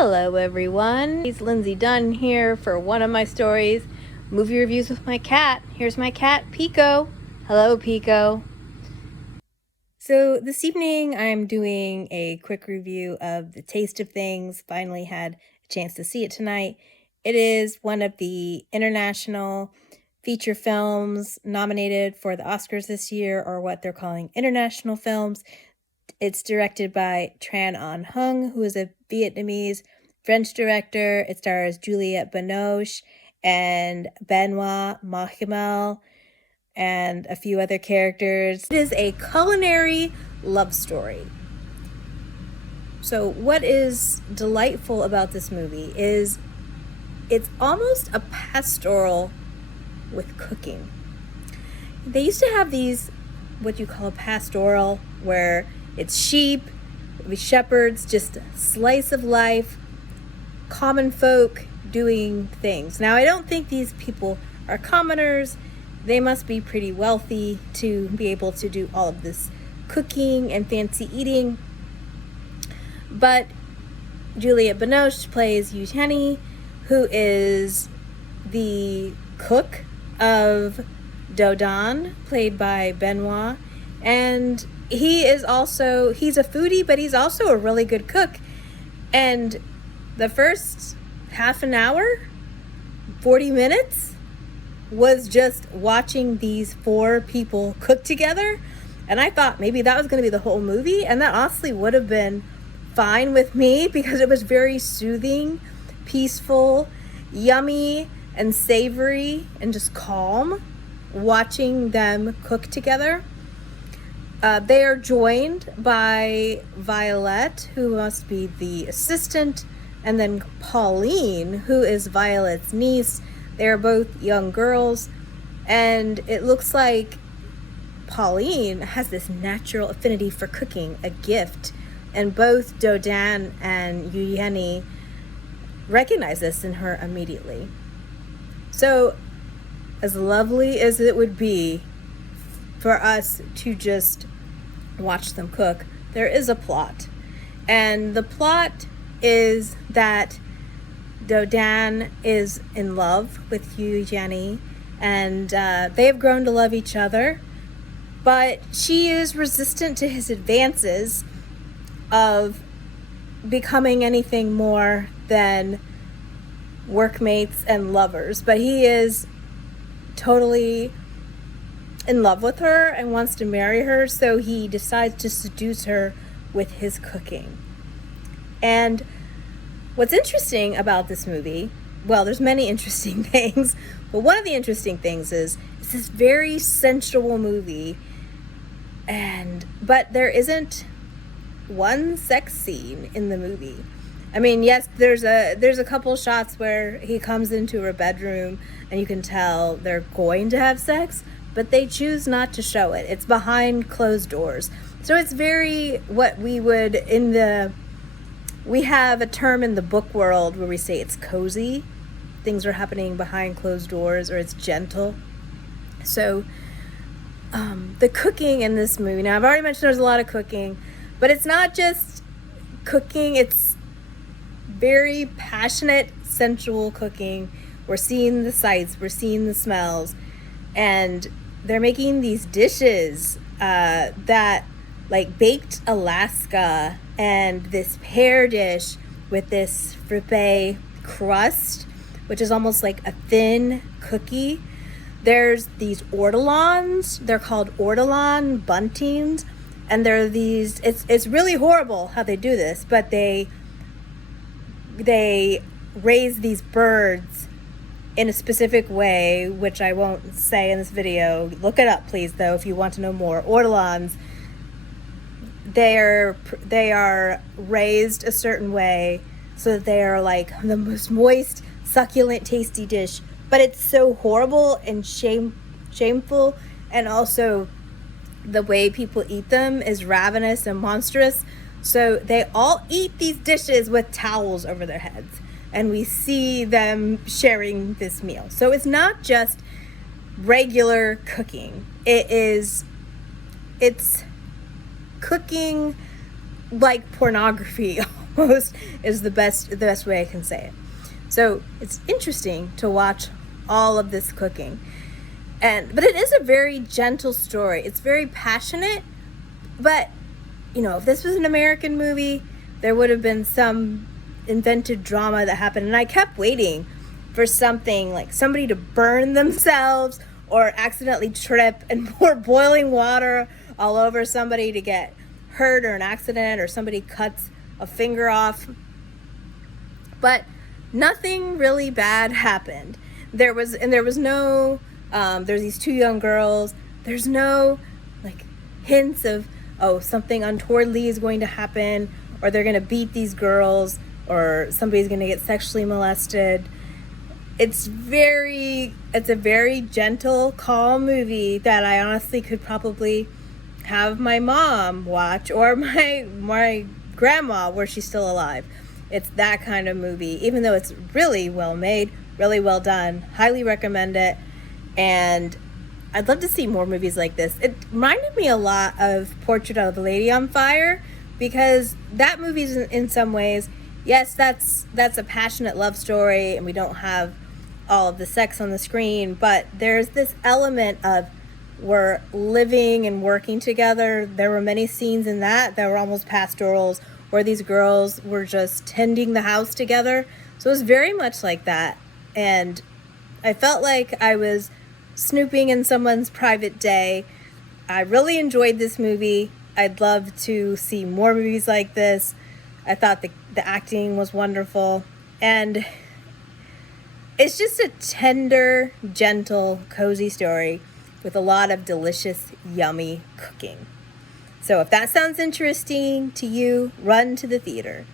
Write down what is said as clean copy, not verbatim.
Hello everyone, it's Lindsay Dunn here for one of my stories, movie reviews with my cat. Here's my cat, Pico. Hello, Pico. So this evening I'm doing a quick review of The Taste of Things. Finally had a chance to see it tonight. It is one of the international feature films nominated for the Oscars this year, or what they're calling international films. It's directed by Tran Ang Hung, who is a Vietnamese French director. It stars Juliette, Binoche, and Benoit, Magimel, and a few other characters. It is a culinary love story. So what is delightful about this movie is it's almost a pastoral with cooking. They used to have these, what you call pastoral, where it's sheep, shepherds, just a slice of life, common folk doing things. Now, I don't think these people are commoners. They must be pretty wealthy to be able to do all of this cooking and fancy eating. But Juliette Binoche plays Eugenie, who is the cook of Dodon, played by Benoit, and he's a foodie, but he's also a really good cook. And the first half an hour, 40 minutes, was just watching these four people cook together. And I thought maybe that was going to be the whole movie. And that honestly would have been fine with me, because it was very soothing, peaceful, yummy, and savory, and just calm watching them cook together. They are joined by Violette, who must be the assistant, and then Pauline, who is Violette's niece. They are both young girls, and it looks like Pauline has this natural affinity for cooking, a gift, and both Dodon and Eugenie recognize this in her immediately. So, as lovely as it would be for us to just watch them cook, there is a plot. And the plot is that Dodon is in love with Eugenie, and they have grown to love each other, but she is resistant to his advances of becoming anything more than workmates and lovers. But he is totally in love with her and wants to marry her, so he decides to seduce her with his cooking. And what's interesting about this movie, well, there's many interesting things, but one of the interesting things is it's this very sensual movie, but there isn't one sex scene in the movie. I mean, yes, there's a couple shots where he comes into her bedroom and you can tell they're going to have sex, but they choose not to show it. It's behind closed doors. So it's very what we would we have a term in the book world where we say it's cozy. Things are happening behind closed doors, or it's gentle. So the cooking in this movie, now I've already mentioned there's a lot of cooking, but it's not just cooking, it's very passionate, sensual cooking. We're seeing the sights, we're seeing the smells, and they're making these dishes that, like, baked Alaska, and this pear dish with this frappe crust, which is almost like a thin cookie. There's these ortolans, they're called ortolan buntings, and they're these, it's really horrible how they do this, but they raise these birds in a specific way, which I won't say in this video. Look it up, please, though, if you want to know more. Ortolans, they are raised a certain way so that they are like the most moist, succulent, tasty dish. But it's so horrible and shameful, and also the way people eat them is ravenous and monstrous. So they all eat these dishes with towels over their heads, and we see them sharing this meal. So it's not just regular cooking. It's cooking like pornography almost is the best way I can say it. So it's interesting to watch all of this cooking. But it is a very gentle story. It's very passionate, but if this was an American movie, there would have been some invented drama that happened. And I kept waiting for something like somebody to burn themselves or accidentally trip and pour boiling water all over somebody to get hurt, or an accident, or somebody cuts a finger off. But nothing really bad happened. There was no, there's these two young girls. There's no like hints of, oh, something untowardly is going to happen, or they're going to beat these girls, or somebody's going to get sexually molested. It's a very gentle, calm movie that I honestly could probably have my mom watch, or my grandma, where she's still alive. It's that kind of movie, even though it's really well made, really well done. Highly recommend it. And I'd love to see more movies like this. It reminded me a lot of Portrait of a Lady on Fire, because that movie's in some ways, yes, that's a passionate love story, and we don't have all of the sex on the screen, but there's this element of we're living and working together. There were many scenes in that were almost pastorals, where these girls were just tending the house together. So it was very much like that. And I felt like I was snooping in someone's private day. I really enjoyed this movie. I'd love to see more movies like this. I thought the acting was wonderful. And it's just a tender, gentle, cozy story with a lot of delicious, yummy cooking. So if that sounds interesting to you, run to the theater.